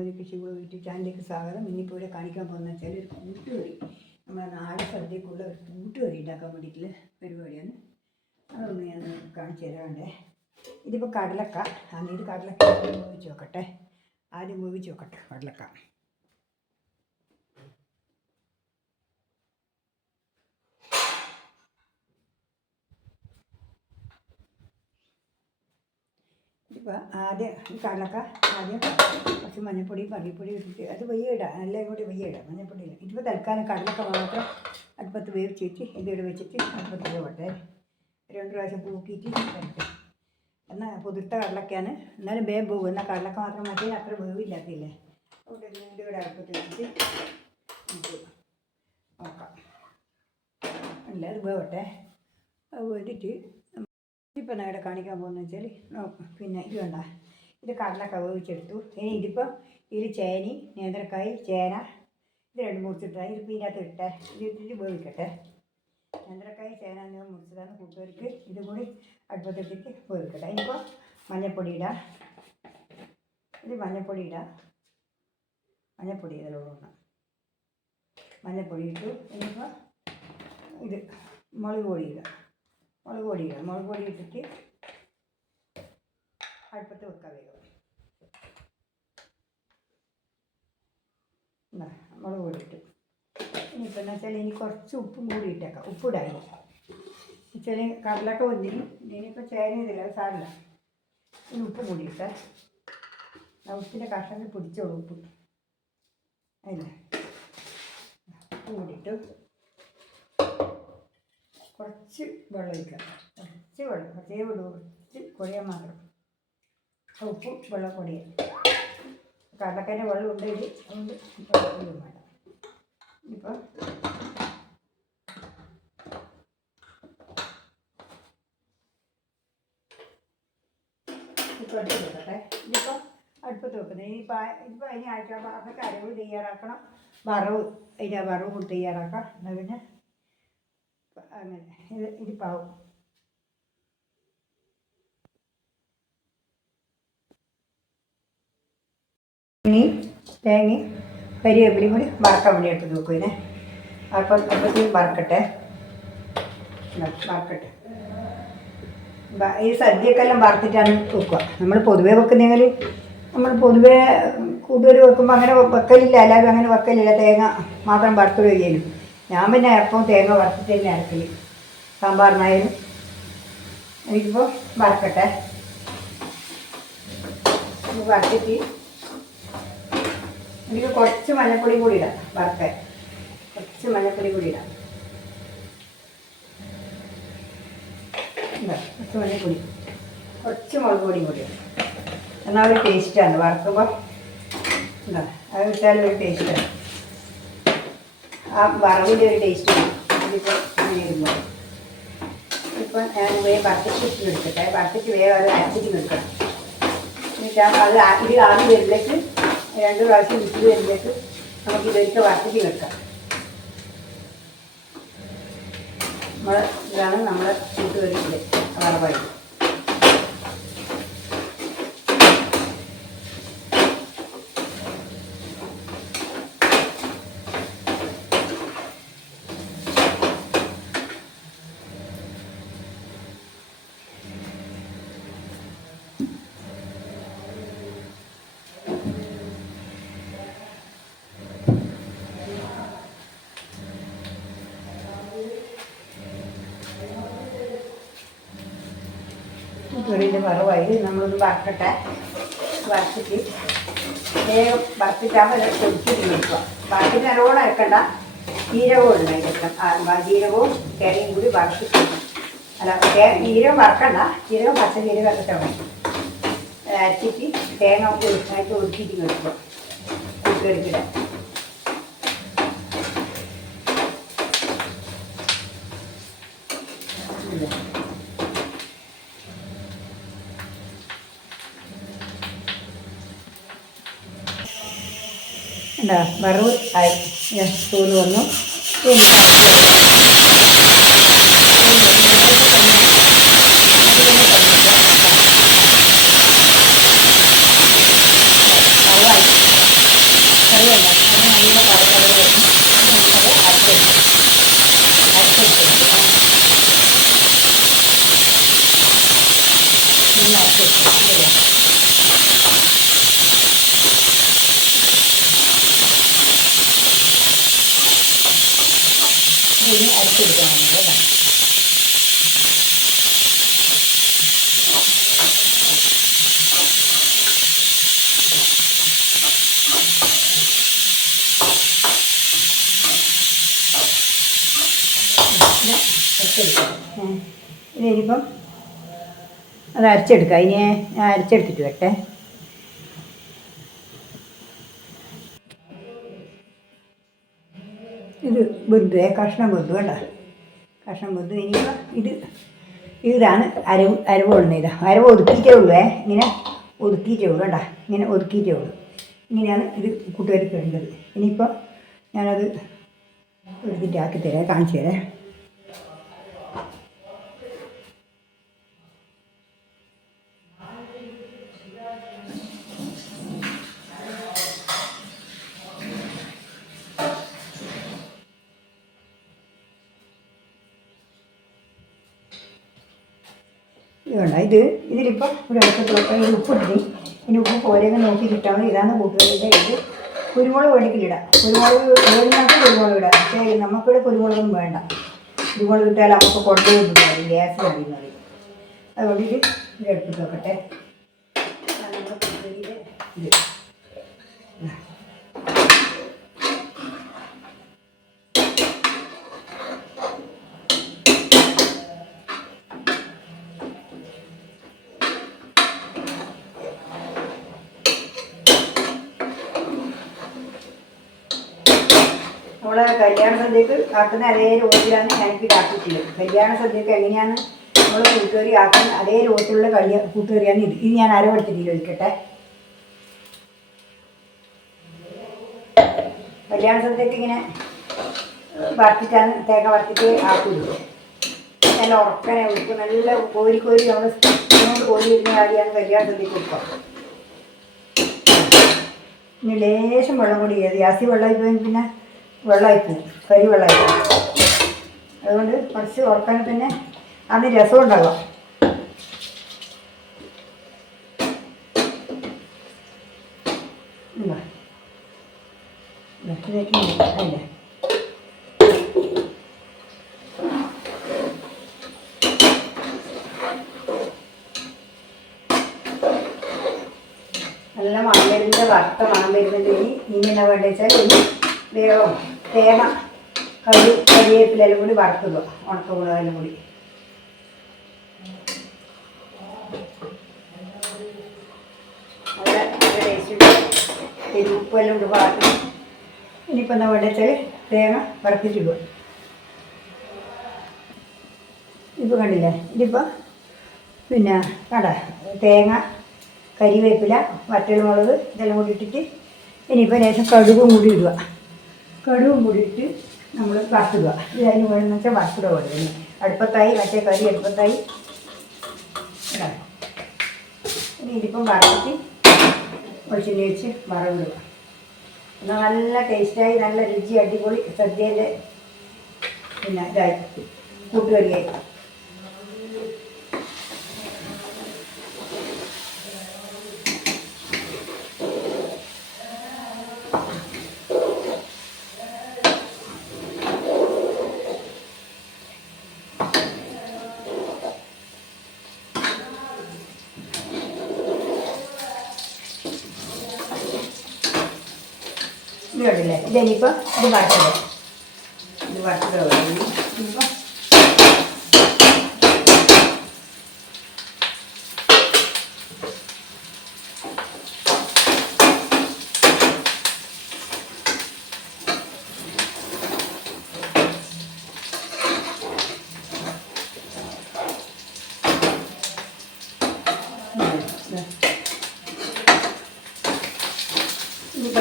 കൃഷി യൂട്യൂബ് ചാനലിലേക്ക് സ്വാഗതം. ഇന്നിപ്പോൾ ഇവിടെ കാണിക്കാൻ പോകുന്നത് വെച്ചാൽ ഒരു കൂട്ടുകറി, നമ്മുടെ നാടൻ സദ്യക്കുള്ള ഒരു കൂട്ടുകറി ഉണ്ടാക്കാൻ വേണ്ടിയിട്ടുള്ള പരിപാടിയാണ്. അതൊന്ന് ഞാൻ കാണിച്ചു തരാണ്ടേ. ഇതിപ്പോൾ കടലക്ക ഇത് കടലക്ക വേവിച്ച് നോക്കട്ടെ. ആദ്യം വേവിച്ച് നോക്കട്ടെ കടലക്ക. ഇപ്പോൾ ആദ്യം ഈ കടലക്ക ആദ്യം കുറച്ച് മഞ്ഞൾപ്പൊടി മല്ലിപ്പൊടി ഇട്ടിട്ട് അത് വയ്യിടാം, എല്ലാം കൂടി വയ്യിടാം. മഞ്ഞൾപ്പൊടിയില്ല. ഇതിപ്പോൾ തൽക്കാലം കടലക്ക മാത്രം അടുപ്പത്ത് വേവിച്ച് വെച്ച് ഇതിവിടെ വെച്ചിട്ട് അടുപ്പത്ത് പോകട്ടെ. 2 പ്രാവശ്യം പൂക്കിയിട്ട് വരട്ടെ. എന്നാൽ പുതിർത്ത കടലക്കയാണ്, എന്നാലും വേഗം പോകും. എന്നാൽ കടലക്ക മാത്രം മതി, അത്ര വേവില്ലാത്തില്ലേ. അതുകൊണ്ട് ഇതിൻ്റെ കൂടെ അടുപ്പത്ത് വെച്ചിട്ട് നമുക്ക് നോക്കാം. അല്ല അത് വേവട്ടെ. അത് വേണ്ടിയിട്ട് ഇപ്പം ഞാൻ ഇവിടെ കാണിക്കാൻ പോകുന്നത് വെച്ചാൽ പിന്നെ ഇത് വേണ്ട, ഇത് കടലക്ക വേവിച്ചെടുത്തു. ഇനി ഇതിപ്പോൾ ഇതിൽ ചേനി, നേന്ത്രക്കായ്, ചേന ഇത് 2 മുറിച്ചിട്ടായി. ഇതിപ്പോൾ ഇതിനകത്ത് ഇട്ടെ, ഇത് ഇട്ടിട്ട് വേവിക്കട്ടെ. നേന്ത്രക്കായ്, ചേന എന്നിവ മുറിച്ചതാണ് കൂട്ടുകാർക്ക്. ഇതും കൂടി അടുപ്പത്തിട്ടിട്ട് വേവിക്കട്ടെ. ഇനിയിപ്പോൾ മഞ്ഞൾപ്പൊടി ഇടാം. ഇത് മഞ്ഞൾപ്പൊടി ഇടാം. മഞ്ഞൾപ്പൊടി ഇതെല്ലാം മഞ്ഞൾപ്പൊടി ഇട്ടു. ഇനിയിപ്പോൾ ഇത് മുളക് പൊടി ഇടാം. മുളക് പൊടി ഇട്ടിട്ട് അടുപ്പത്ത് വെക്കാൻ വേഗം. മുളക് പൊടി ഇട്ടു. ഇനിയിപ്പോൾ എന്താ വെച്ചാൽ ഇനി കുറച്ച് ഉപ്പും കൂടി ഇട്ടേക്കാം. ഉപ്പിടായി വെച്ചാൽ കടലൊക്കെ വന്നിനും. ഇനിയിപ്പോൾ ചേന ഇതില്ല, അത് സാറില്ല. ഇനി ഉപ്പ് കൂടി ഇട്ടേ. ഉപ്പിൻ്റെ കഷ്ണത്തിൽ പിടിച്ചോളൂ ഉപ്പ്. അതില്ലേ ഉപ്പ് കൂടിയിട്ടു. കുറച്ച് വെള്ളം ഒഴിക്കാം. കുറച്ച് വെള്ളം, കുറച്ചേ വിടുക, കുറച്ച് കുഴയാൻ മാത്രം. ഉപ്പും വെള്ളം പൊടിയാൻ. കടലക്കൻ്റെ വെള്ളം ഉണ്ടെങ്കിൽ അതുകൊണ്ട് ഒന്നും വേണ്ട. ഇപ്പോൾ അടുപ്പത്ത് വെക്കട്ടെ. ഇതിപ്പോൾ അടുപ്പത്ത് വെക്കുന്നത് ഇതിപ്പോൾ അതിന് ആഴ്ച അതൊക്കെ അരവ് തയ്യാറാക്കണം. അതിൻ്റെ വറവ് തയ്യാറാക്കാം. എന്നാൽ പിന്നെ അങ്ങനെ ഇതിപ്പാവും. തേങ്ങയും കരിവേപ്പിലയും കൂടി വറക്കാൻ വേണ്ടി എടുത്ത് നോക്കും. ഇതിനെ അപ്പത്തേക്ക് വറക്കട്ടെ. ഈ സദ്യക്കെല്ലാം വറുത്തിട്ടാണ് വെക്കുക. നമ്മൾ പൊതുവേ വെക്കുന്നെങ്കിൽ കൂടുതൽ വെക്കുമ്പോൾ അങ്ങനെ വെക്കലില്ല. എല്ലാവരും അങ്ങനെ വെക്കലില്ല. തേങ്ങ മാത്രം വറുത്ത് കഴിയലും. ഞാൻ പിന്നെ എപ്പം തേങ്ങ വറുത്തിട്ട് തന്നെ അരക്കൽ. സാമ്പാറിനായാലും. എനിക്കിപ്പോൾ വറക്കട്ടെ. വറുത്തിട്ട് എനിക്ക് കുറച്ച് മഞ്ഞൾപ്പൊടി കൂടി ഇടാം. വറുക്കാൻ കുറച്ച് മഞ്ഞൾപ്പൊടി കൂടി ഇടാം. കുറച്ച് മഞ്ഞൾപ്പൊടി, കുറച്ച് മുളക് പൊടിയും കൂടി ഇടാം. എന്നാൽ ഒരു ടേസ്റ്റാണ് വറുക്കുമ്പോൾ. എന്താ അത് വെച്ചാലും ഒരു ടേസ്റ്റാണ്. ആ വറവിൻ്റെ ഒരു ടേസ്റ്റ് ഇതിപ്പോൾ അങ്ങനെ ഇടുമ്പോൾ. ഇപ്പം ഞാൻ വേഗം വറുത്തിട്ട് എടുക്കട്ടെ. വറുത്തിട്ട് വേഗം അത് അരച്ചിട്ട് നിൽക്കണം. എന്നിട്ട് അത് ഇത് ആദ്യം വരുമ്പോഴേക്ക് 2 പ്രാവശ്യം വിസിൽ വരുമ്പോഴേക്ക് നമുക്ക് ഇതൊക്കെ വറുത്തിട്ട് വെക്കാം. ഇതാണ് നമ്മളെ കൂട്ടുകറിയിലെ വറവായി. കറിൻ്റെ വറവായി. നമ്മളൊന്ന് വറക്കട്ടെ. വറുത്തിട്ട് വേഗം വറുത്തിട്ടാകുമ്പോൾ പൊടിച്ചിട്ട് വെക്കുക. വറുത്തിട്ട് നല്ലോണം അരക്കണ്ട. ജീരകവും ഉണ്ടായിരിക്കണം. ജീരകവും തേങ്ങയും കൂടി വറുത്തിട്ട്, അല്ല ജീരകം വറക്കണ്ട. ജീരകം പച്ച ജീരകം ഒക്കെ വേണം. അരച്ചിട്ട് തേങ്ങ അതിൽ ഒതുക്കിയിട്ട് വെക്കുക. കൂട്ടുകറിക്കിടാം. എന്താ വറവ് ആയി തോന്നു വന്നു. വറവായി അരച്ചെടുക്കാൻ കേട്ടോ. ഇനിയിപ്പം അത് അരച്ചെടുക്കാം. ഇനി ഞാൻ അരച്ചെടുത്തിട്ട് വരട്ടെ. ഇത് ബന്ധുവേ, കഷ്ണം ബന്ധു വേണ്ട, കഷ്ണം ബന്ധു. ഇനിയിപ്പം ഇതാണ് അരവ് കൊള്ളുന്ന. അരവ് ഒതുക്കിയിട്ടേ ഉള്ളൂ. ഇങ്ങനെ ഒതുക്കിയിട്ടേ ഉള്ളൂ വേണ്ട, ഇങ്ങനെ ഒതുക്കിയിട്ടേ ഉള്ളൂ. ഇങ്ങനെയാണ് ഇത് കൂട്ടുകാർക്ക് വേണ്ടത്. ഇനിയിപ്പോൾ ഞാനത് എടുത്തിട്ട് ആക്കിത്തരാം, കാണിച്ചു തരാം. ഇതുണ്ട്. ഇതിലിപ്പോൾ ഒരു അടുപ്പത്തിലൊക്കെ ഇത് ഉപ്പിട്ടി. ഇനി ഉപ്പ് പോലെയൊക്കെ നോക്കി കിട്ടാൻ മതി. ഇതാണ് കൂട്ടുകാരുടെ. ഇത് കുരുമുളക് വേണമെങ്കിലിടാം. കുരുമുളക് വേണമെങ്കിൽ കുരുമുളക് ഇടാം. പക്ഷേ നമുക്കിവിടെ കുരുമുളകൊന്നും വേണ്ട. കുരുമുളക് ഇട്ടാൽ നമുക്ക് കൊണ്ടുവരുന്നത് മതി, ഗ്യാസ് അറിയുന്നത്. അതുകൊണ്ട് ഇത് അടുപ്പത്ത് വെക്കട്ടെ. നമ്മുടെ കൂട്ടുകാരിയുടെ ഇത് നമ്മളെ കല്യാണ സദ്യക്ക് ആക്കുന്ന അതേ രൂപത്തിലാണ് ഞാനിപ്പോൾ ഇതാക്കിയിട്ടുള്ളത്. കല്യാണ സദ്യക്ക് എങ്ങനെയാണ് നമ്മൾ കൂട്ടുകറി ആക്കുന്ന അതേ രൂപത്തിലുള്ള കൂട്ടുകറിയാണ് ഇത്. ഇത് ഞാൻ അരവെടുത്തിട്ടില്ല, ഒഴിക്കട്ടെ. കല്യാണ സദ്യക്ക് ഇങ്ങനെ വറുത്തിട്ടാണ്, തേങ്ങ വറുത്തിട്ട് ആക്കുന്നത്. നല്ല ഉറക്കനെ ഒഴിക്കും. നല്ല കോരി നമ്മൾ സ്പൂണോട് കോരി ഇരുന്ന കാര്യമാണ് കല്യാണ സദ്യക്ക് ഒഴിക്കാം. ഇനി ലേശം വെള്ളം കൂടി ഗ്യാസി വെള്ളമായി പോയി പിന്നെ വെള്ളമായിപ്പോവും, കരി വെള്ളമായിപ്പോവും. അതുകൊണ്ട് കുറച്ച് ഉറക്കാൻ തന്നെ അന്ന് രസം ഉണ്ടാകാം. അല്ലേ നല്ല മണം വരുന്നത്, വറുത്ത മണം വരുന്നുണ്ട്. ഇനി എന്നാ വേണ്ടത് വെച്ചാൽ വേഗം തേങ്ങ, കരിവേപ്പിലെല്ലാം കൂടി വറുക്കുക, ഉണക്കമുളകെല്ലാം കൂടി. നല്ല ടേസ്റ്റ് ഉപ്പെല്ലാം കൂടി വറുക്കും. ഇനിയിപ്പോൾ എന്താ വേണ്ടത് വെച്ചാൽ തേങ്ങ വറുത്തിട്ടിടുക. ഇപ്പോൾ കണ്ടില്ലേ, ഇതിപ്പോൾ പിന്നെ കട തേങ്ങ, കരിവേപ്പില, വറ്റൽമുളക് ഇതെല്ലാം കൂടി ഇട്ടിട്ട് ഇനിയിപ്പോൾ ലേശം കടുകും കൂടി ഇടുക. കടുകും കൂടി ഇട്ട് നമ്മൾ വറുത്തിടുക. ഇത് അതിന് വേണമെന്ന് വെച്ചാൽ വറുത്തിടുക പോലെ അടുപ്പത്തായി, മറ്റേ കറി അടുപ്പത്തായി. ഇനി ഇതിപ്പം വറുത്തിട്ട് വെളിച്ചെണ്ണ വെച്ച് വറവിടുക. എന്നാൽ നല്ല ടേസ്റ്റായി, നല്ല രുചി, അടിപൊളി സദ്യയിലെ പിന്നെ ഇതായി കൂട്ടുകറിയായി. ഇത് കണ്ടില്ലേ, ഇതെനിയിപ്പോൾ ഇത് വറുത്തത്, ഇത് വറുത്തത് ഇനിയിപ്പോൾ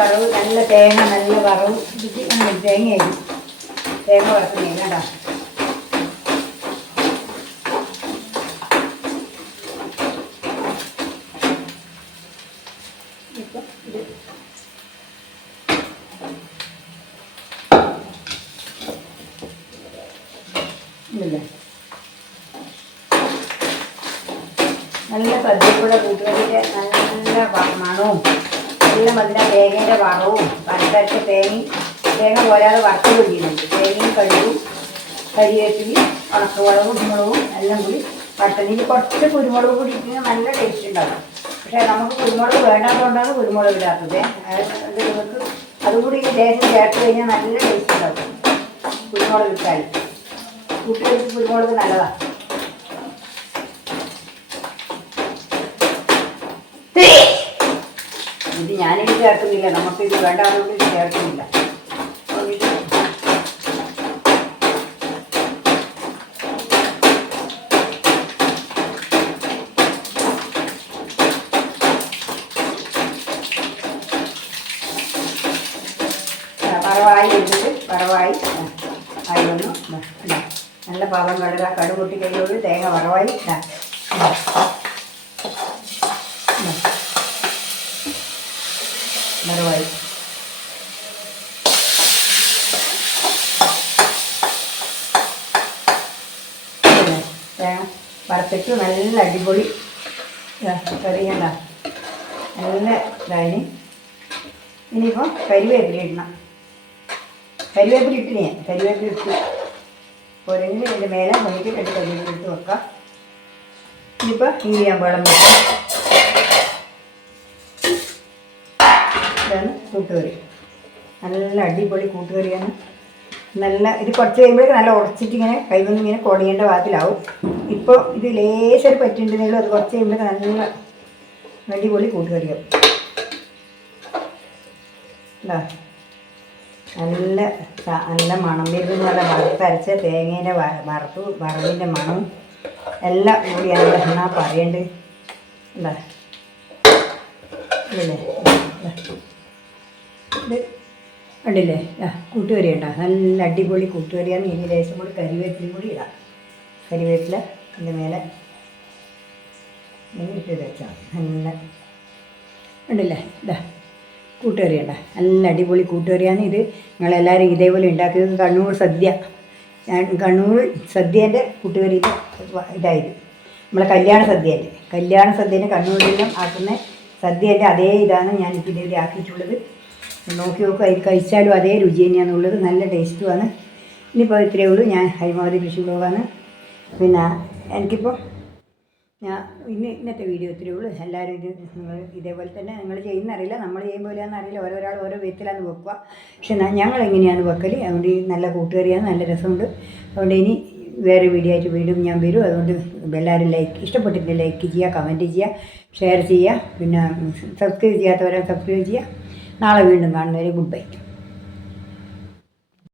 വറവ്, നല്ല തേങ്ങ, നല്ല വറവ് ഇത് തേങ്ങയായി, തേങ്ങ വറുക്കുന്നേ കേട്ടോ. ഇപ്പം ഇത് ഇല്ലേ, നല്ല സദ്യക്കൂടെ കൂട്ടുകാരിൻ്റെ നല്ല മണവും നല്ല മധുര തേങ്ങയുടെ വറവും വറുത്തരച്ച തേങ്ങ പോരാതെ വറുത്തതും ചെയ്യുന്നുണ്ട്. തേങ്ങയും കടുകും കരിവേപ്പിലയും ഉണക്കമുളകും കുരുമുളകും എല്ലാം കൂടി വറുത്തതിന് കുറച്ച് കുരുമുളക് കൂടി ഇട്ടിട്ട് നല്ല ടേസ്റ്റ് ഉണ്ടാകും. പക്ഷേ നമുക്ക് കുരുമുളക് വേണ്ടാത്തതുകൊണ്ടാണ് കുരുമുളക് ഇടാത്തത്. അത് നിങ്ങൾക്ക് അതുകൂടി ഈ ലേശം ചേർത്ത് കഴിഞ്ഞാൽ നല്ല ടേസ്റ്റ് ഉണ്ടാകും. കുരുമുളക് ഇട്ടാൽ കുട്ടികൾക്ക് കുരുമുളക് നല്ലതാണ്. ഇത് ഞാനിത് ചേർക്കുന്നില്ല, നമുക്കിത് വേണ്ടാതുകൊണ്ട് ഇത് ചേർക്കുന്നില്ല. വറവായി എടുത്തിട്ട് വറവായി ആയി വന്നു. നല്ല പാകം കടുക് പൊട്ടി കഴിഞ്ഞോട് തേങ്ങ വറവായി വറവായി തേങ്ങ വറുത്തിട്ട് നല്ല അടിപൊളി കറിയണ്ട നല്ല ഇതായി. ഇനിയിപ്പോൾ കരിവേപ്പില ഇടണം. കരിവേപ്പില ഇട്ടില്ലേ, കരിവേപ്പില ഇട്ട് പോരെങ്കിൽ ഇതിൻ്റെ മേലെ നമുക്ക് 2 കരിവേപ്പില ഇട്ട് വെക്കാം. ഇനിയിപ്പോൾ ഈ ഞാൻ വെള്ളം വെക്കാം. ഇതാണ് കൂട്ടുകറി. നല്ല അടിപൊളി കൂട്ടുകറിയാണ്. നല്ല ഇത് കുറച്ച് കഴിയുമ്പോഴേക്ക് നല്ല ഉടച്ചിട്ടിങ്ങനെ കൈവന്ന് ഇങ്ങനെ കുടയേണ്ട ഭാഗത്തിലാവും. ഇപ്പോൾ ഇത് ലേശം പറ്റുന്നുണ്ടെങ്കിലും അത് കുറച്ച് കഴിയുമ്പോഴേക്ക് നല്ല അടിപൊളി കൂട്ടുകറിയാവും. നല്ല നല്ല മണം വരുന്ന നല്ല വറുത്തരച്ച തേങ്ങേൻ്റെ വറവിൻ്റെ മണവും എല്ലാം കൂടിയാണ് എന്നാ പറയേണ്ടത്. എന്താ ഇല്ലേ ഇത് കണ്ടില്ലേ കൂട്ടുകറി ഉണ്ടോ? നല്ല അടിപൊളി കൂട്ടുകറിയാണ്. ഇനി ലേശം കൂടി കരിവേപ്പിലും കൂടി ഇടാം. കരിവേപ്പില അതിൻ്റെ മേലെ ഇട്ട് വെച്ചാൽ നല്ല ഉണ്ടല്ലേ. ഇതാ കൂട്ടുകറി ഉണ്ടോ? നല്ല അടിപൊളി കൂട്ടുകറിയാണ്. ഇത് നിങ്ങളെല്ലാവരും ഇതേപോലെ ഉണ്ടാക്കിയത് കണ്ണൂർ സദ്യ. കണ്ണൂർ സദ്യേൻ്റെ കൂട്ടുകറിയുടെ ഇതായത് നമ്മളെ കല്യാണ സദ്യേൻ്റെ കണ്ണൂരിലും ആക്കുന്ന സദ്യേൻ്റെ അതേ ഇതാണ് ഞാനിപ്പോൾ ഇതേപോലെ ആക്കിയിട്ടുള്ളത്. നോക്കി നോക്കുക, ഇത് കഴിച്ചാലും അതേ രുചി തന്നെയാണുള്ളത്. നല്ല ടേസ്റ്റുമാണ്. ഇനിയിപ്പോൾ ഇത്രയേ ഉള്ളൂ. ഞാൻ ഹൈമാവതി കൃഷി ബ്ലോഗാണ്. പിന്നെ എനിക്കിപ്പോൾ ഇന്നത്തെ വീഡിയോ ഇത്രയേ ഉള്ളൂ. എല്ലാവരും ഇത് നിങ്ങൾ ഇതേപോലെ തന്നെ നിങ്ങൾ ചെയ്യുന്നറിയില്ല, നമ്മൾ ചെയ്യും പോലെയാണെന്ന് അറിയില്ല. ഓരോരാൾ ഓരോ വിധത്തിലാണ് വെക്കുക. പക്ഷെ ഞങ്ങൾ എങ്ങനെയാണ് വെക്കൽ. അതുകൊണ്ട് നല്ല കൂട്ടുകറിയാണ്, നല്ല രസമുണ്ട്. അതുകൊണ്ട് ഇനി വേറെ വീഡിയോ ആയിട്ട് വീണ്ടും ഞാൻ വരും. അതുകൊണ്ട് എല്ലാവരും ഇഷ്ടപ്പെട്ടിട്ട് ലൈക്ക് ചെയ്യുക, കമൻറ്റ് ചെയ്യുക, ഷെയർ ചെയ്യുക. പിന്നെ സബ്സ്ക്രൈബ് ചെയ്യാത്തവരെ സബ്സ്ക്രൈബ് ചെയ്യുക. നാളെ വീണ്ടും കാണുന്നവരെ ഗുഡ് ബൈ.